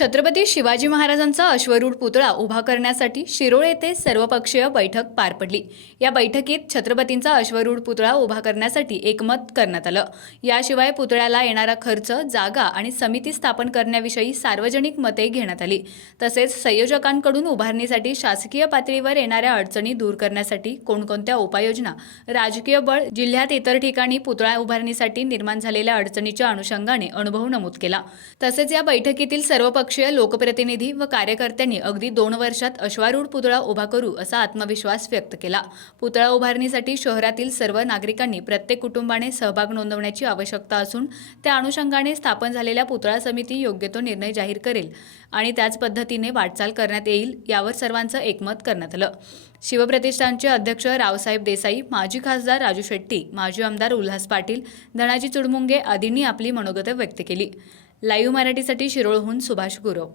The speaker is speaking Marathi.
छत्रपती शिवाजी महाराजांचा अश्वरूढ पुतळा उभा करण्यासाठी शिरोळ येथे सर्वपक्षीय बैठक पार पडली. या बैठकीत छत्रपतींचा अश्वरूढ पुतळा उभा करण्यासाठी एकमत करण्यात आलं. याशिवाय पुतळ्याला येणारा खर्च जागा आणि समिती स्थापन करण्याविषयी सार्वजनिक मते घेण्यात आली. तसेच संयोजकांकडून उभारणीसाठी शासकीय पातळीवर येणाऱ्या अडचणी दूर करण्यासाठी कोणकोणत्या उपाययोजना राजकीय बळ जिल्ह्यात इतर ठिकाणी पुतळा उभारणीसाठी निर्माण झालेल्या अडचणीच्या अनुषंगाने अनुभव नमूद केला. तसेच या बैठकीतील पक्षीय लोकप्रतिनिधी व कार्यकर्त्यांनी अगदी दोन वर्षात अश्वारूढ पुतळा उभा करू असा आत्मविश्वास व्यक्त केला. पुतळा उभारणीसाठी शहरातील सर्व नागरिकांनी प्रत्येक कुटुंबाने सहभाग नोंदवण्याची आवश्यकता असून त्या अनुषंगाने स्थापन झालेल्या पुतळा समिती योग्य तो निर्णय जाहीर करेल आणि त्याच पद्धतीने वाटचाल करण्यात येईल यावर सर्वांचं एकमत करण्यात आलं. शिवप्रतिष्ठानचे अध्यक्ष रावसाहेब देसाई माजी खासदार राजू शेट्टी माजी आमदार उल्हास पाटील धनाजी चुडमुंगे आदींनी आपली मनोगत व्यक्त केली. लाईव्ह मराठीसाठी शिरोळहून सुभाष गुरव.